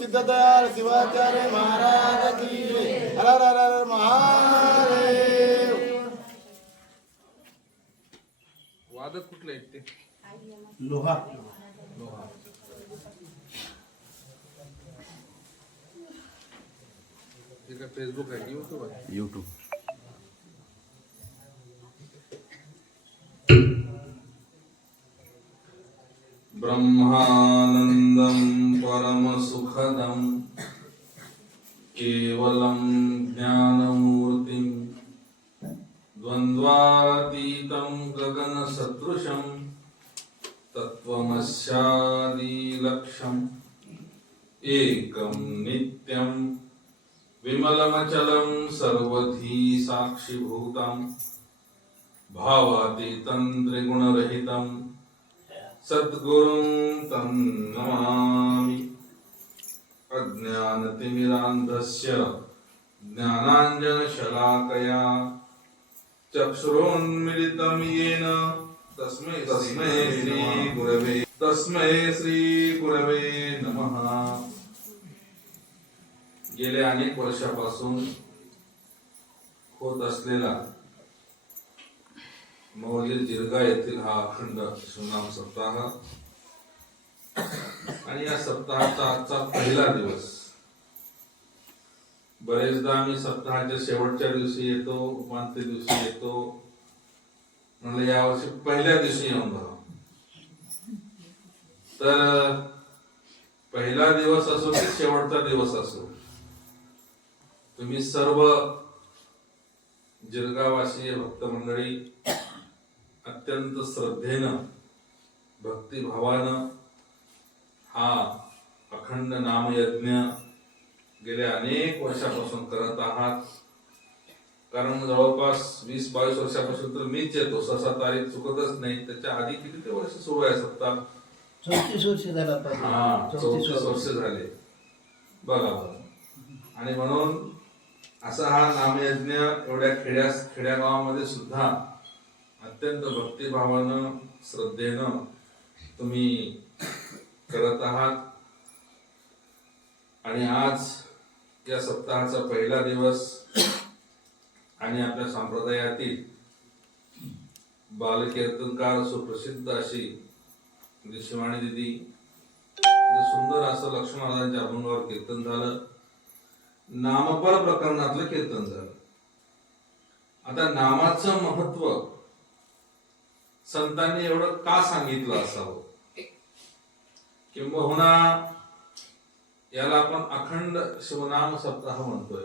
सिद्धदयाल शिवाचार्य महाराज की हर हर हर हर महादेव. वादक कुठले आहेत ते? लोहा. लोहा. ते काय फेसबुक आहे की युट्यूब आहे? यूट्यूब. ब्रह्मानंदं परमसुखदं केवलं ज्ञानमूर्तिं द्वन्द्वातीतं गगनसदृशं तत्त्वमस्यादिलक्ष्यम् एकं नित्यं विमलमचलं सर्वधी साक्षिभूतं भावातीतं त्रिगुणरहितं सद्गुरुं तं नमामि. अज्ञानतिमिरान्धस्य ज्ञानाञ्जनशलाकया चक्षुरोन्मिलितं येन तस्मै श्रीगुरवे नमः. गेल्या अनेक वर्षापासून होत असलेला मौली जिरगा येथील हा अखंड शिवनाम सप्ताह आणि या सप्ताहाचा आजचा पहिला दिवस. बरेचदा मी सप्ताहाच्या शेवटच्या दिवशी येतो, उपांत्य दिवशी येतो, म्हणजे यावर्षी पहिल्या दिवशी येऊन जाऊ. तर पहिला दिवस असो की शेवटचा दिवस असो, तुम्ही सर्व जिरगावासीय भक्त मंडळी अत्यंत श्रद्धेनं भक्तिभावानं हा अखंड नामयज्ञ गेल्या अनेक वर्षापासून करत आहात. कारण जवळपास 20-22 वर्षापासून तर मीच येतो, सहसा तारीख चुकतच नाही. त्याच्या आधी किती ते वर्ष सुरू आहे सप्ताह? 34 वर्ष झाला. 34 वर्ष झाले बघा. आणि म्हणून असा हा नामयज्ञ एवढ्या खेड्यागावामध्ये सुद्धा अत्यंत भक्तिभावानं श्रद्धेनं तुम्ही करत आहात. आणि आज या सप्ताहाचा पहिला दिवस आणि आपल्या संप्रदायातील बालकीर्तनकार सुप्रसिद्ध अशी शिवानी दिदी, सुंदर असं लक्ष्मणाच्या अभंगावर कीर्तन झालं. नामपर प्रकरणातलं कीर्तन झालं. आता नामाचं महत्व संतांनी एवढं का सांगितलं असावं, किंबहुना याला आपण अखंड शिवनाम सप्ताह म्हणतोय.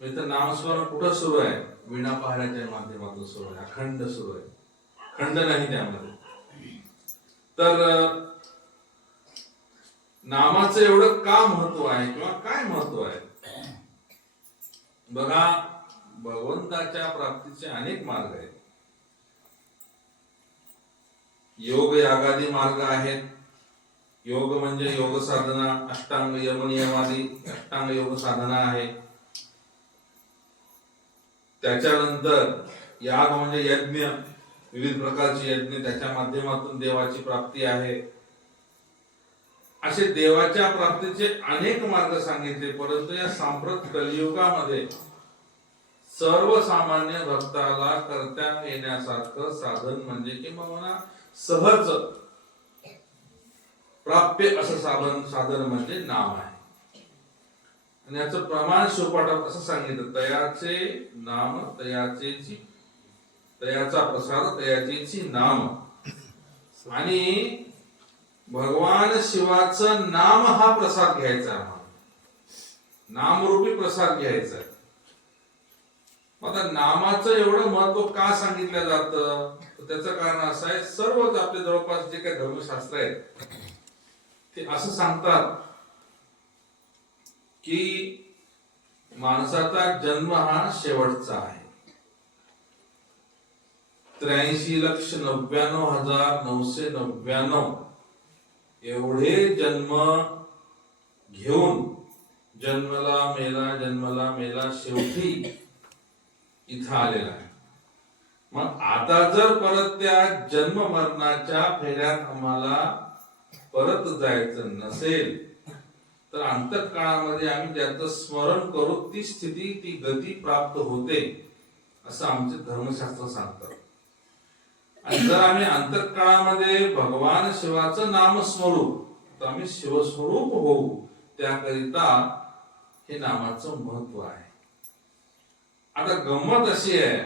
इथं नामस्मरण कुठं सुरू आहे? विणा पहाड्याच्या माध्यमातून सुरू आहे, अखंड सुरू आहे, खंड नाही त्यामध्ये. तर नामाचं एवढं का महत्व आहे किंवा काय महत्व आहे? बघा, भगवंताच्या प्राप्तीचे अनेक मार्ग आहेत. योग यागादी मार्ग आहेत. योग म्हणजे योग साधना, अष्टांग यम नियमादी अष्टांग योग साधना आहे. त्याच्यानंतर याग म्हणजे यज्ञ, विविध प्रकारचे यज्ञ, त्याच्या माध्यमातून देवाची प्राप्ती आहे. असे देवाच्या प्राप्तीचे अनेक मार्ग सांगितले. परंतु या सांप्रत कलियुगामध्ये सर्वसामान्य भक्ताला करता येण्यासारखं साधन म्हणजे किंवा सहज प्राप्य असं साधन म्हणजे नाम आहे. आणि याचं प्रमाण शिवपाठात असं सांगितलं, तयाचे नाम तयाचेची, तयाचा प्रसाद तयाचेची नाम. आणि भगवान शिवाचं नाम हा प्रसाद घ्यायचा, नामरूपी प्रसाद घ्यायचा. आता नामाचं एवढं महत्व का सांगितलं जातं? त्याचं कारण असं आहे, सर्वच आपले जवळपास जे काही धर्मशास्त्र आहेत ते असं सांगतात की माणसाचा जन्म हा शेवटचा आहे. 83,99,999 एवढे जन्म घेऊन जन्मला मेला शेवटी इथं आलेला आहे. मग आता जर परत त्या जन्म मरणाच्या फेऱ्यात आम्हाला परत जायचं नसेल तर अंतःकाळामध्ये आम्ही ज्याचं स्मरण करू ती स्थिती, ती गती प्राप्त होते असं आमचे धर्मशास्त्र सांगतात. आणि जर आम्ही अंतःकाळामध्ये भगवान शिवाचं नाम स्मरू तर आम्ही शिवस्वरूप होऊ. त्याकरिता हे नामाचं महत्व आहे. आता गंमत अशी आहे,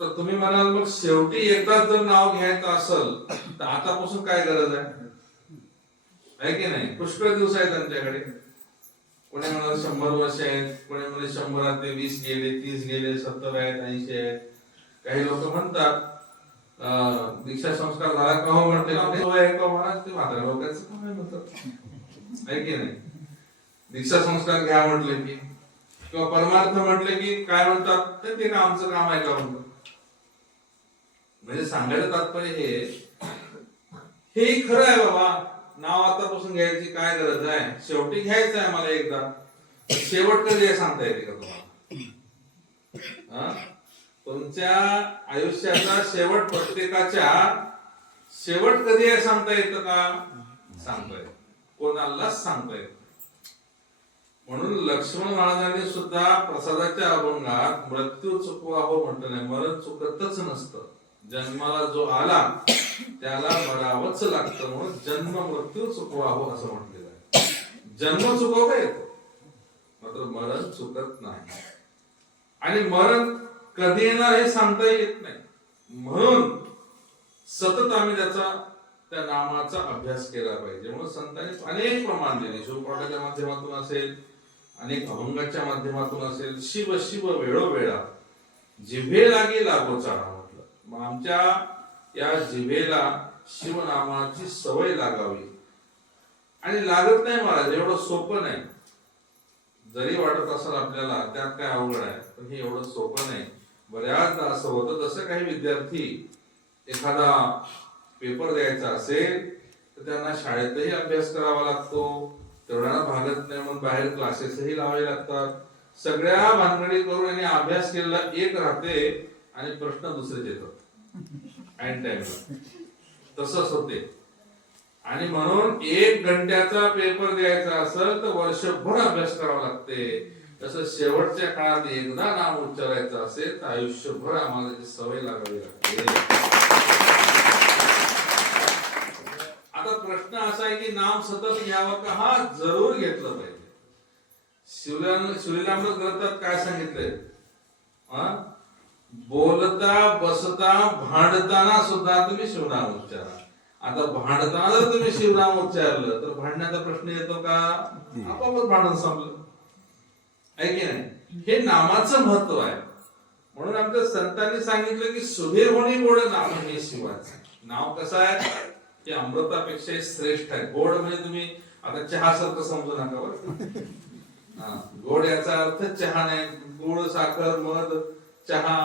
तर तुम्ही म्हणाल मग शेवटी एकदा जर नाव घ्यायचं असेल तर आतापासून काय गरज आहे की नाही? पुष्कळ दिवस आहेत त्यांच्याकडे. कोणी म्हणाल 100 वर्ष आहेत, कोणी म्हणे 100 20 गेले, 30 गेले, 70 आहेत, 80 आहेत. काही लोक म्हणतात दीक्षा संस्कार झाला का हो म्हणते महाराज, ते म्हाताऱ्या लोकांचं काम आहे म्हणतात, आहे की नाही? दीक्षा संस्कार घ्या म्हटले की किंवा परमार्थ म्हटले की काय म्हणतात, तर ते का आमचं काम आहे का म्हणतात. म्हणजे सांगायचं तात्पर्य हे खरं आहे बाबा, नाव आतापासून घ्यायची काय गरज आहे, शेवटी घ्यायचं आहे मला एकदा. शेवट कधी आहे सांगता येते का तुम्हाला? तुमच्या आयुष्याचा शेवट, प्रत्येकाच्या शेवट कधी आहे सांगता येतं का? सांगता येत, कोणालाच सांगता येत. म्हणून लक्ष्मण महाराजांनी सुद्धा प्रसादाच्या अभंगात मृत्यू चुकवा हो म्हटलं नाही. मरण चुकतच नसतं. जन्माला जो आला त्याला मरावंच लागतं, म्हणून जन्म मृत्यू चुकवा हो असं म्हटलेलं आहे. जन्म चुकवता येतो मात्र मरण चुकत नाही. आणि मरण कधी येणार हे सांगता येत नाही. म्हणून सतत आम्ही त्या नामाचा अभ्यास केला पाहिजे. म्हणून संतांनी अनेक प्रमाण दिले. शिवपाठाच्या माध्यमातून असेल, अनेक अभंगाच्या माध्यमातून असेल. शिव शिव वेळोवेळा जिभे लागे लागो चाळा म्हटलं. मग आमच्या या जिभेला शिवनामाची सवय लागावी. आणि लागत नाही महाराज, एवढं सोपं नाही. जरी वाटत असेल आपल्याला त्यात काय अवघड आहे, पण हे एवढं सोपं नाही. बऱ्याचदा असं होतं, जसं काही विद्यार्थी एखादा पेपर द्यायचा असेल तर त्यांना शाळेतही अभ्यास करावा लागतो, तेवढ्याला भागत नाही म्हणून बाहेर क्लासेसही लावावे लागतात. सगळ्या भानगडी करून यांनी अभ्यास केलेला एक राहते आणि प्रश्न दुसरेच येतात ऐन टाइमला. तसंच होते. आणि म्हणून 1 घंट्याचा पेपर द्यायचा असेल तर वर्षभर अभ्यास करावा लागते. तसं शेवटच्या काळात एकदा नाम उच्चारायचं असेल तर आयुष्यभर आम्हाला त्याची सवय लागावी लागते. आता प्रश्न असा आहे की नाम सतत घ्यावं का? हा, जरूर घेतलं पाहिजे. शिवलीलामृत ग्रंथात काय सांगितलंय? बोलता बसता भांडताना सुद्धा तुम्ही शिवनाम उच्चारा. आता भांडताना जर तुम्ही शिवनाम उच्चारलं तर भांडण्याचा प्रश्न येतो का? आपोआपच भांडण संपलं, आहे की नाही? हे नामाचं महत्व आहे. म्हणून आमच्या संतांनी सांगितलं की सुधे होणे गोड नाम हे शिवाचं नाव. कसं आहे? हे अमृतापेक्षा श्रेष्ठ आहे. गोड म्हणजे तुम्ही आता चहा सारखं समजू नका बरं. गोड याचा अर्थ चहा नाही. गुळ, साखर, मध, चहा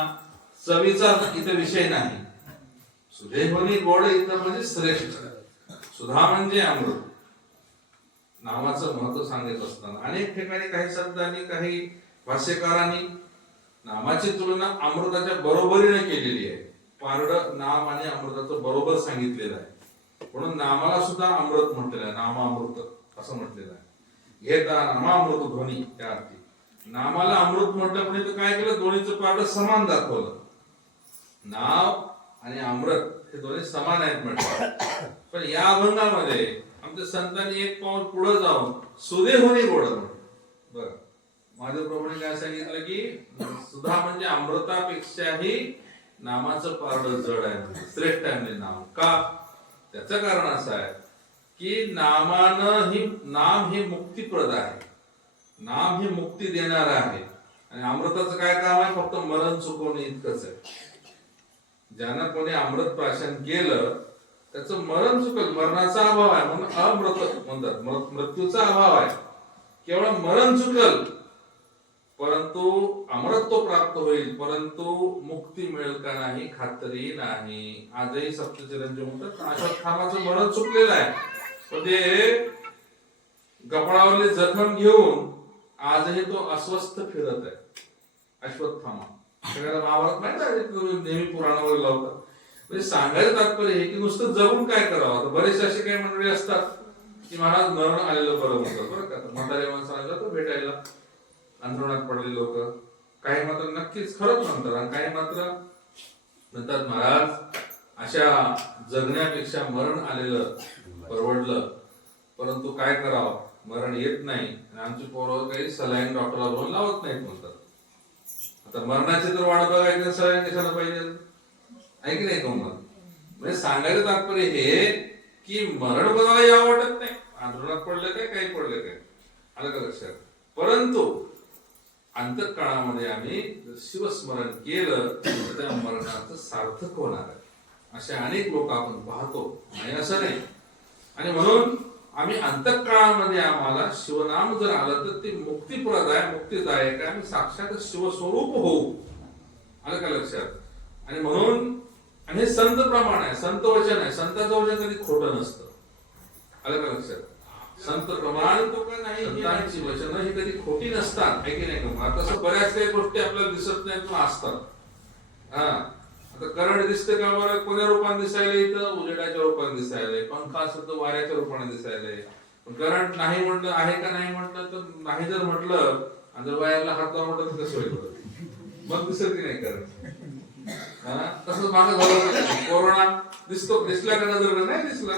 चवीचा इथे विषय नाही. सुधे होणे गोड इथं म्हणजे श्रेष्ठ. सुधा म्हणजे अमृत. नावाचं महत्व सांगत असताना अनेक ठिकाणी काही शब्दांनी, काही भाष्यकारांनी नामाची तुलना अमृताच्या बरोबरीने केलेली आहे. पारड नाम आणि अमृताचं बरोबर सांगितलेलं आहे. म्हणून नामाला सुद्धा अमृत म्हटलेलं आहे. नामामृत असं म्हटलेलं आहे. घेता नामामृत ध्वनी त्या अर्थी. नामाला अमृत म्हटलं म्हणजे काय केलं? दोन्हीचं पारड समान दाखवलं. नाव आणि अमृत हे दोन्ही समान आहेत म्हटलं. पण या अभंगामध्ये आमच्या संतांनी एक पाऊल पुढे जाऊन सुधे होणे गोड म्हटलं. बरं, माझ्या प्रभूने काय सांगितलं की सुधा म्हणजे अमृतापेक्षाही नामाचं पारड जड आहे, श्रेष्ठ आहे म्हणजे नाम. का? त्याचं कारण असं आहे की नाम हे मुक्तीप्रद आहे. नाम हे मुक्ती देणार आहे. आणि अमृताचं काय काम आहे? फक्त मरण चुकवणे इतकंच आहे. ज्यानं कोणी अमृत प्राशन केलं त्याचं मरण चुकल, मरणाचा अभाव आहे म्हणून अमृत म्हणतात. मृत्यूचा अभाव आहे, केवळ मरण चुकल, परंतु अमरत्व प्राप्त होईल, परंतु मुक्ती मिळेल का नाही खात्री नाही. आजही सप्तचिरंजीव म्हणतात अश्वत्थामाचं मरण चुकलेलं आहे, पण ते कपाळावरली जखम घेऊन आजही तो अस्वस्थ फिरत आहे. अश्वत्थामा सगळ्याला महाभारत माहित आहे, नेहमी पुराणावर लावतात. म्हणजे सांगायचं तात्पर्य हे की नुसतं जगून काय करावं. बरेचसे असे काही मंडळी असतात की महाराज मरण आलेलं बरं होतं बरं का. अंथरुणात पडले लोक, काही मात्र नक्कीच खरंच म्हणतात आणि काही मात्र म्हणतात महाराज अशा जगण्यापेक्षा मरण आलेलं परवडलं, परंतु काय करावं, मरण येत नाही आणि आमची पोरं काही सलाईन डॉक्टरला बोलून लावत नाहीत म्हणतात. आता मरणाची तर वाट बघायची, सलाईन कशाला पाहिजे, आहे की नाही गंमत? म्हणजे सांगायचं तात्पर्य हे की मरण कोणाला यावं वाटत नाही, अंथरुणात पडलं काय, काही पडलं काय, आलं का लक्षात? परंतु अंतःकाळामध्ये आम्ही शिवस्मरण केलं तर त्या मरणाचं सार्थक होणार आहे. असे अनेक लोक आपण पाहतो, नाही असं नाही. आणि म्हणून आम्ही अंतःकाळामध्ये आम्हाला शिवनाम जर आलं तर ते मुक्तिप्रदाय मुक्तिदायक आम्ही साक्षात शिवस्वरूप होऊ, आलं का लक्षात? आणि म्हणून आणि हे संत प्रमाण आहे, संत वचन आहे, संतांचं वचन कधी खोटं नसतं, आलं का लक्षात? संत प्रमाण संतांची वचन ही कधी खोटी नसतात, आहे की नाही? तसं बऱ्याच काही गोष्टी आपल्याला दिसत नाही पण असतात. हा, आता करंट दिसते का बरं? कोण्या रूपाने दिसायला? इथं उजेडाच्या रूपाने दिसायला, पंखा सुद्धा वाऱ्याच्या रूपाने दिसायला. पण करंट नाही म्हटलं, आहे का नाही म्हटलं तर नाही जर म्हटलं आणि जर वायरला हात लावून म्हटलं तर कसं होईल? मग दिसत की नाही करंट? तसंच मागं झालं, कोरोना दिसला का नजर? नाही दिसला,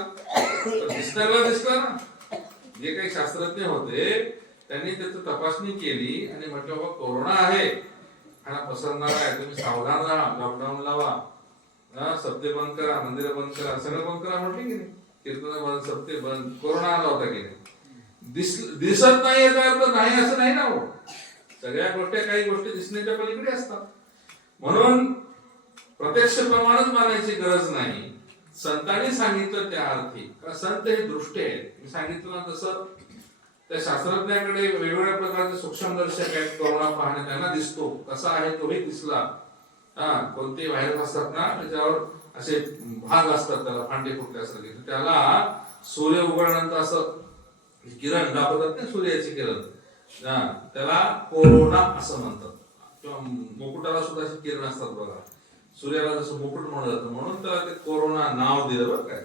दिसणाऱ्याला दिसला ना. जे काही शास्त्रज्ञ होते त्यांनी त्याची तपासणी केली आणि म्हटलं बाबा कोरोना आहे, हा पसरणार आहे, तुम्ही सावधान राहा, लॉकडाऊन लावा, सप्ते बंद करा, मंदिर बंद करा, सगळं बंद करा म्हटले की नाही? कीर्तन बंद, सप्ते बंद. कोरोना आला होता की नाही? दिसत नाही याचा अर्थ नाही असं नाही ना हो. सगळ्या गोष्टी, काही गोष्टी दिसण्याच्या पलीकडे असतात. म्हणून प्रत्यक्ष प्रमाणच मानायची गरज नाही, संतांनी सांगितलं त्या अर्थी. संत हे दृष्टी आहेत, मी सांगितलं ना तसं. त्या शास्त्रज्ञाकडे वेगवेगळ्या प्रकारचे सूक्ष्मदर्शक आहेत, कोरोना पाहणे त्यांना दिसतो कसा आहे तोही दिसला. कोणते व्हायरस असतात ना त्याच्यावर असे भाग असतात, त्याला फांदे फुटल्यासारखे, त्याला सूर्य उघडल्यानंतर असं किरण दाखवतात ना, सूर्याची किरण, त्याला कोरोना असं म्हणतात. किंवा मुकुटाला सुद्धा अशी किरण असतात बघा, सूर्याला जसं मुकुट म्हणलं जातं, म्हणून त्याला ते कोरोना नाव दिलं बरं काय.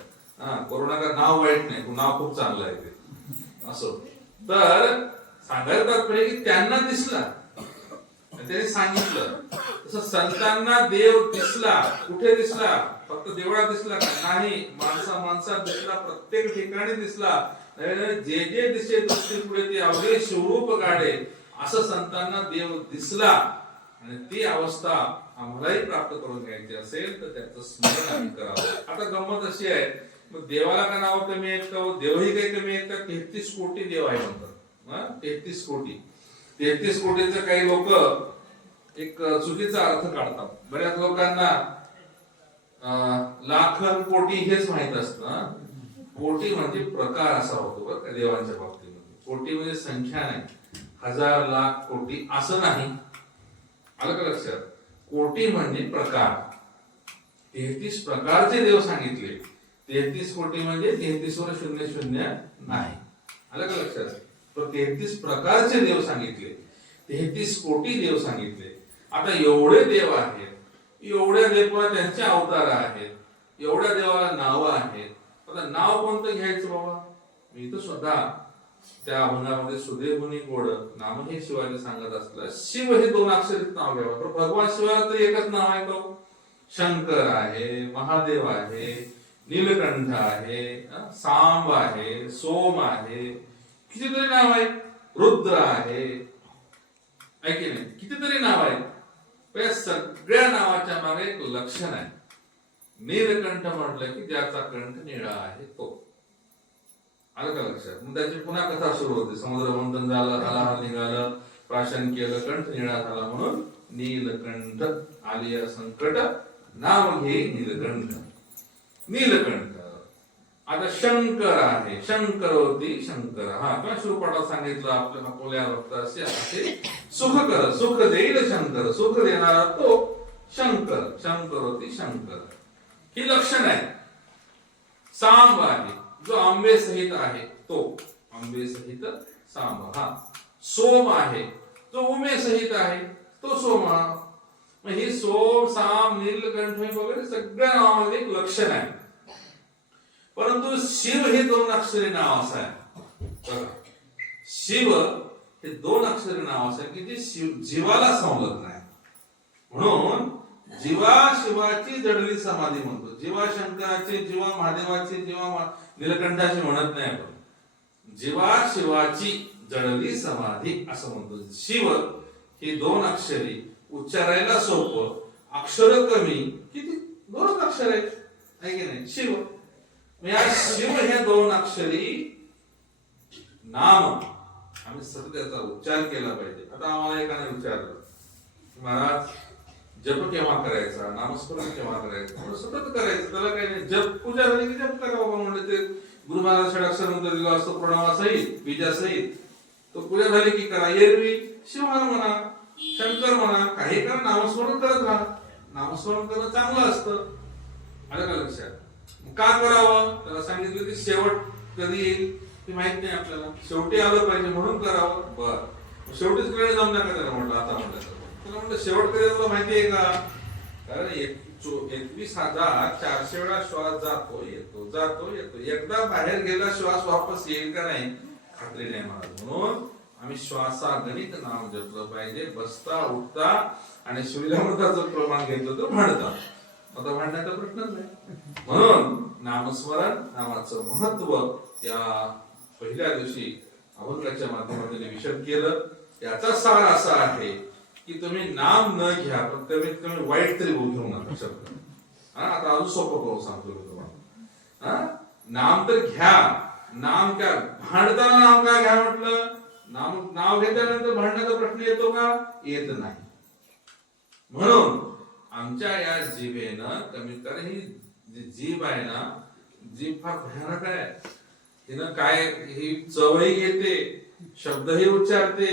कोरोना का नाव वाईट नाही, नाव खूप चांगलं आहे ते असं. तर सांगायचं तात्पर्य की त्यांना दिसला, त्यांनी सांगितलं. तसं संतांना देव दिसला, कुठे दिसला? फक्त देवळात दिसला का? नाही, माणसात दिसला, प्रत्येक ठिकाणी दिसला. जे जे दिसे दृष्टी पुढे ते अवघे शिवरूप गाडे, असं संतांना देव दिसला. आणि ती अवस्था आम्हालाही प्राप्त करून घ्यायची असेल तर त्याचं स्मरण आम्ही करावं. आता गंमत अशी आहे, मग देवाला का नाव कमी आहेत का? देवही काही कमी आहेत का? 33 कोटी देव आहे म्हणतात. 33 कोटी. 33 कोटीचे काही लोक एक चुकीचा अर्थ काढतात. बऱ्याच लोकांना लाखन कोटी हेच माहित असतं. कोटी म्हणजे प्रकार असा होतो बरं का देवांच्या बाबतीमध्ये. कोटी म्हणजे संख्या नाही, हजार लाख कोटी असं नाही, आलं का लक्षात? कोटी म्हणजे प्रकार. 33 प्रकारचे देव सांगितले. 33 कोटी म्हणजे 33 वर 00 नाही, आलं का लक्षात? तर 33 प्रकारचे देव सांगितले, 33 कोटी देव सांगितले. आता एवढे देव आहेत, एवढ्या देवाला त्यांचे अवतार आहेत, एवढ्या देवाला नावं आहेत. आता नाव कोणतं घ्यायचं बाबा? मी तर स्वतः त्या अभंगामध्ये सुदेवनी गोड नाम हे शिवाजी सांगत असलं. शिव हे 2 अक्षरीत नाव घ्यावं. तर भगवान शिवाला तर एकच नाव आहे तो. शंकर आहे, महादेव आहे, नीलकंठ आहे, सांब आहे, सोम आहे, कितीतरी नाव आहे, रुद्र आहे, ऐकी नाही, कितीतरी नाव आहे. पण या सगळ्या नावाच्या मागे एक लक्षण आहे. नीलकंठ म्हटलं की ज्याचा कंठ निळा आहे तो, आलं का लक्षात? मग त्याची पुन्हा कथा सुरू होते. समुद्र मंथन झालं, हलाहल निघालं, प्राशन केलं, कंठ निळा झाला, म्हणून नीलकंठ आलिया संकट नाव घे नीलकंठ. नीलकंठ. आता शंकर आहे, शंकर होती शंकर. किंवा शिवपाठात सांगितलं आपल्या भक्त असे सुख कर, सुख देईल शंकर, सुख देणारा तो शंकर. शंकर होती शंकर, ही लक्षण आहे. सांब आहे जो आंबे सहित आहे तो, आंबे सहित सांब. सोम आहे जो उमे सहित आहे तो सोमा. ही सोम, साम, नीलकंठ वगैरे सगळ्या नावामध्ये एक लक्षण आहे. परंतु शिव हे 2 अक्षरी नाव असं आहे. शिव हे 2 अक्षरी नाव असं की जे जीवाला संलग्न आहे. म्हणून जीवा शिवाची जडली समाधी म्हणतो. जीवा शंकराची, जीवा महादेवाची, जीवा नीलकंठाची म्हणत नाही आपण. जीवा शिवाची जडली समाधी असं म्हणतो. शिव ही 2 अक्षरी, उच्चारायला सोपं, अक्षर कमी, किती 2 अक्षर आहेत आहे की नाही. शिव या शिव ह्या 2 अक्षरी नाम आम्ही सतत त्याचा उच्चार केला पाहिजे. आता आम्हाला एकाने विचारलं महाराज जप केव्हा करायचा, नामस्मरण केव्हा करायचं. सतत करायचं, त्याला काही नाही. जप पूजा झाली की जप करा बाबा म्हणलं. ते गुरु महाराज षडाक्षर मंत्र दिला असतो प्रणवासहित बीजासहित. तो पूजा झाली की करा. एरवी शिवहार म्हणा, शंकर म्हणा, काही करा, नामस्मरण करत राहा. नामस्मरण करणं चांगलं असतं. आलं का लक्षात. का करावं त्याला सांगितलं की शेवट कधी येईल ते माहित नाही आपल्याला, शेवटी आलं पाहिजे म्हणून करावं. बर शेवटीच कडे जाऊन नका त्याला म्हटलं. आता म्हटलं त्याला म्हटलं शेवट कधी तुला माहिती आहे का. कारण 21,400 वेळा श्वास जातो येतो जातो येतो. एकदा बाहेर गेला श्वास वापस येईल का नाही खात्री नाही मला. म्हणून आम्ही श्वासागणित नाम जपलं पाहिजे. बसता उठता आणि शिवलिंगाचं प्रमाण घेतलं तर म्हणता. आता भांडण्याचा प्रश्नच नाही. म्हणून नामस्मरण नामाचं महत्व या पहिल्या दिवशी अभंगाच्या माध्यमातून विशद केलं. याचा सार असा आहे की तुम्ही नाम न घ्या पण कमीत कमी वाईट तरी घेऊ नका शब्द. आता अजून सोपं करून सांगतो तुम्हाला. नाम तर घ्या. नाम काय भांडताना नाम काय घ्या म्हटलं. नाव घेतल्यानंतर भांडण्याचा प्रश्न येतो का. येत नाही. म्हणून आमच्या या जीभेनं कमीत कमी ही जी जीभ आहे ना, जीभ फार भयानक आहे. हिनं काय ही चवही घेते, शब्दही उच्चारते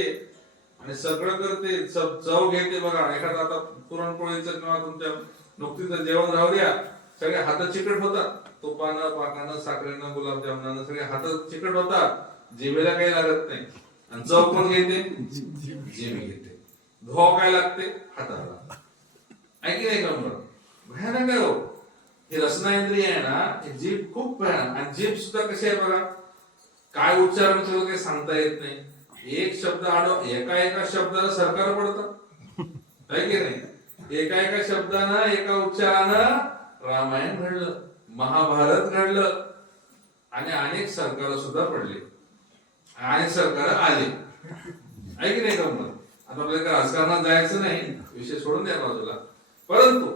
आणि सगळं करते. चव घेते. बघा एखादा आता पुरणपोळीचं किंवा तुमच्या नुकतीचं जेवण राहू द्या, सगळे हात चिकट होतात. तुपानं, पाकानं, साखरेनं, गुलाबजामुनानं सगळे हात चिकट होतात. जीभेला काही लागत नाही. आणि चव कोण घेते. जीभ घेते. धुवा काय लागते हाताला. ऐकी नाही का भयानक आहे हो. ही रसना-इंद्रिय आहे ना, ही जीभ खूप भयानक. आणि जीभ सुद्धा कशी आहे बघा, काय उच्चारण केलं काही सांगता येत नाही. एक शब्द एका शब्दाला सरकार पडतं आहे की नाही. एका शब्दानं एका उच्चारानं रामायण घडलं, महाभारत घडलं आणि अनेक सरकार सुद्धा पडले, अनेक सरकार आले आहे की नाही का. आता आपल्याला राजकारणात जायचं नाही, विषय सोडून द्या बाजूला. परंतु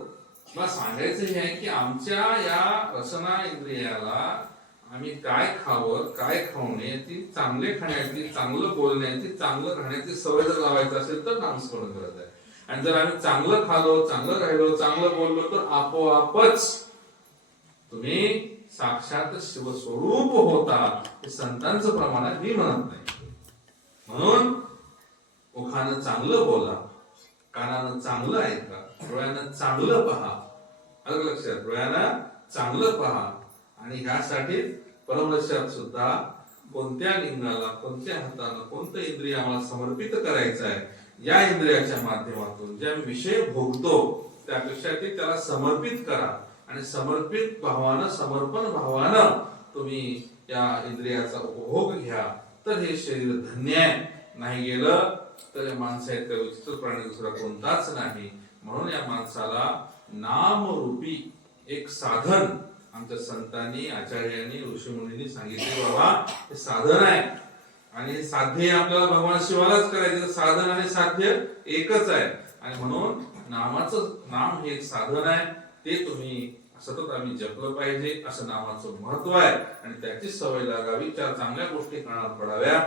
मला सांगायचं हे आहे की आमच्या या रसना इंद्रियाला आम्ही काय खावं काय खाऊ नये, ती चांगले खाण्याची, चांगलं बोलण्याची, चांगलं राहण्याची सवय जर लावायचं असेल तर नामस्मरण करत आहे. आणि जर आम्ही चांगलं खालो, चांगलं राहिलो, चांगलं बोललो तर आपोआपच तुम्ही साक्षात शिवस्वरूप होता. हे संतांचं प्रमाण आहे, मी म्हणत नाही. म्हणून मुखानं चांगलं बोला, कानानं चांगलं ऐका, डोळ्यानं चांगलं पहा. अलग लक्षात, डोळ्यानं चांगलं पहा. आणि ह्यासाठी परमलक्षात सुद्धा कोणत्या लिंगाला, कोणत्या हातानं, कोणतं इंद्रिय आम्हाला समर्पित करायचं आहे, या इंद्रियाच्या माध्यमातून जे आम्ही विषय भोगतो त्यापेक्षा ते त्याला समर्पित करा. आणि समर्पित भावानं, समर्पण भावानं तुम्ही या इंद्रियाचा उपभोग घ्या. तर हे शरीर धन्य आहे. नाही गेलं तर माणसं आहेत त्या विचित्र प्राणी दुसरा कोणताच नाही. म्हणून या माणसाला नामरूपी एक साधन आमच्या संतांनी, आचार्यांनी, ऋषीमुनींनी सांगितले. बाबा हे साधन आहे आणि हे साध्य आपल्याला भगवान शिवालाच करायचं. साधन आणि साध्य एकच आहे. आणि म्हणून नाम हे एक साधन आहे. ते तुम्ही सतत आम्ही जपलं पाहिजे. असं नामाचं महत्व आहे. आणि त्याची सवय लागावी. चार चांगल्या गोष्टी कानावर पडाव्या.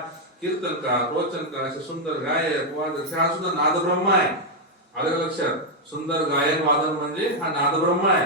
कीर्तनकार, वचनकार, असे सुंदर गायक, वादक, हा सुद्धा नादब्रह्म आहे. आलं लक्षात. सुंदर गायन वादन म्हणजे हा नादब्रह्म आहे.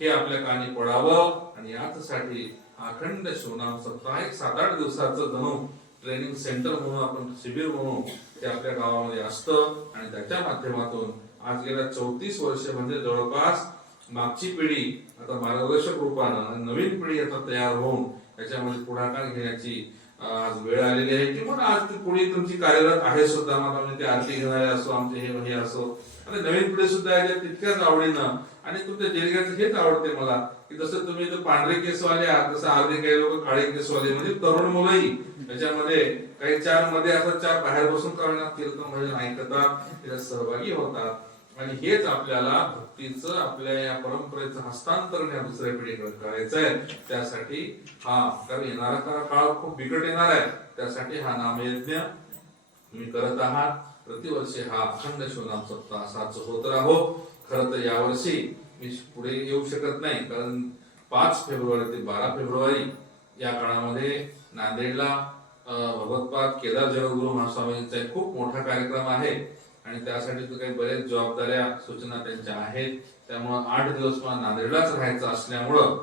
हे आपल्या कानी पडावं. आणि यासाठी अखंड शिवनाम सप्ताह एक 7-8 दिवसाचं जणू ट्रेनिंग सेंटर म्हणून आपण शिबिर म्हणून ते आपल्या गावामध्ये असतं. आणि त्याच्या माध्यमातून आज गेल्या 34 वर्ष म्हणजे जवळपास मागची पिढी आता मार्गदर्शक रूपानं, नवीन पिढी आता तयार होऊन त्याच्यामध्ये पुढाकार घेण्याची आज वेळ आलेली आहे की म्हणून आज ती पुढे तुमची कार्यरत आहे सुद्धा. मला म्हणजे ते आरती घेणारे असो, आमचे हे असो, आणि नवीन पिढी सुद्धा आहे तितक्याच आवडीनं. आणि तुमच्या देणग्याचं हेच आवडते मला की जसं तुम्ही पांढरे केसवाले आहात तसं अर्धे काही लोक काळे केसवाले, म्हणजे तरुण मुलंही त्याच्यामध्ये काही चार मध्ये असं चार बाहेर बसून करण्यात कीर्तन भजन ऐकतात, त्याच्यात सहभागी होतात. आणि हेच आपल्याला भक्तीचं, आपल्या या परंपरेचं हस्तांतरण या दुसऱ्या पिढीकडे करायचं आहे. त्यासाठी कारण येणारा काळ खूप बिकट येणार आहे, त्यासाठी हा नामयज्ञ तुम्ही करत आहात. प्रतिवर्षी हा अखंड शिवनाम सप्ताह असाच होत राहो. खरं तर यावर्षी मी पुढे येऊ शकत नाही, कारण 5 फेब्रुवारी ते 12 फेब्रुवारी या काळामध्ये नांदेडला भगवतपाद केदार जगद्गुरू महास्वामींचा एक खूप मोठा कार्यक्रम आहे. आणि त्यासाठी तर काही बरेच जबाबदाऱ्या सूचना त्यांच्या आहेत. त्यामुळं 8 दिवस मला नांदेडलाच राहायचं असल्यामुळं,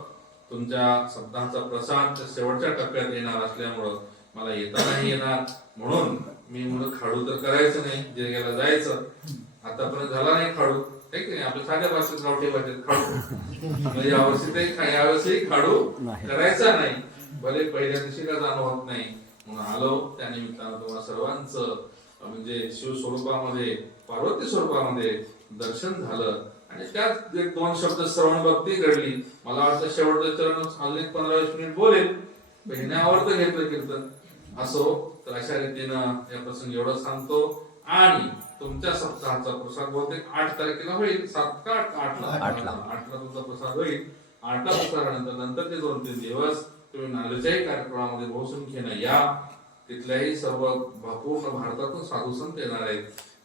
तुमच्या सप्ताहाचा प्रसाद शेवटच्या टप्प्यात येणार असल्यामुळं मला येता नाही येणार. म्हणून मी म्हणून खाडू तर करायचं नाही, जिरग्याला जायचं. आतापर्यंत झाला नाही खाडू, ठीक आहे, आपल्या साध्या भाषेत गावठी भाषेत खाडू. यावर्षी खाडू करायचा नाही, भले पहिल्या दिवशी का जाणं होत नाही. म्हणून आलो त्यानिमित्तानं तुम्हाला सर्वांचं म्हणजे शिव स्वरूपामध्ये, पार्वती स्वरूपामध्ये दर्शन झालं. आणि त्यात 2 शब्द श्रवण भक्ती घडली. मला वाटतं शेवटचं चरण हल्ली 15-20 मिनिट बोलेल, हे आवडतं घेतलं कीर्तन असो. तर अशा रीतीनं या प्रसंगी एवढं सांगतो. आणि तुमच्या सप्ताहाचा प्रसाद बहुतेक 8 तारखेला होईल, 7 का 8ला तुमचा प्रसाद होईल. 8ला प्रसादानंतर नंतरचे 2-3 दिवस तुम्ही नांदेडच्याही कार्यक्रमामध्ये बहुसंख्येनं या. तिथल्याही सर्व पूर्ण भारतातून साधू संत येणार आहेत,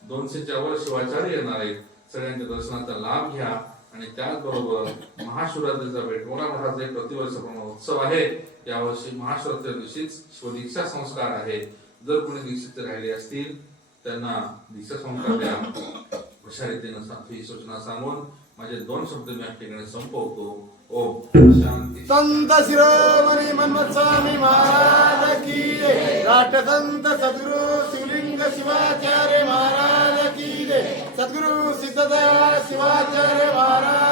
200च्या वर शिवाचार्य येणार आहेत. सगळ्यांच्या दर्शनाचा लाभ घ्या. आणि त्याचबरोबर महाशिवरात्रीचा बेटमोडा महाराज एक प्रतिवर्षाप्रमाणे उत्सव आहे. यावर्षी महाशिवरात्री दिवशीच शिवदीक्षा संस्कार आहे. जर कोणी दीक्षित राहिले असतील त्यांना दीक्षा संस्कार द्या, अशा रीतीनं ही सूचना सांगून माझे 2 शब्द मी या ठिकाणी संपवतो. ओम शांती. संत शिरोमणी मन्मथ स्वामी महाराज की जय. राष्ट्रसंत सद्गुरु शिवलिंग शिवाचार्य महाराज की जय. सद्गुरु सिद्धदास शिवाचार्य महाराज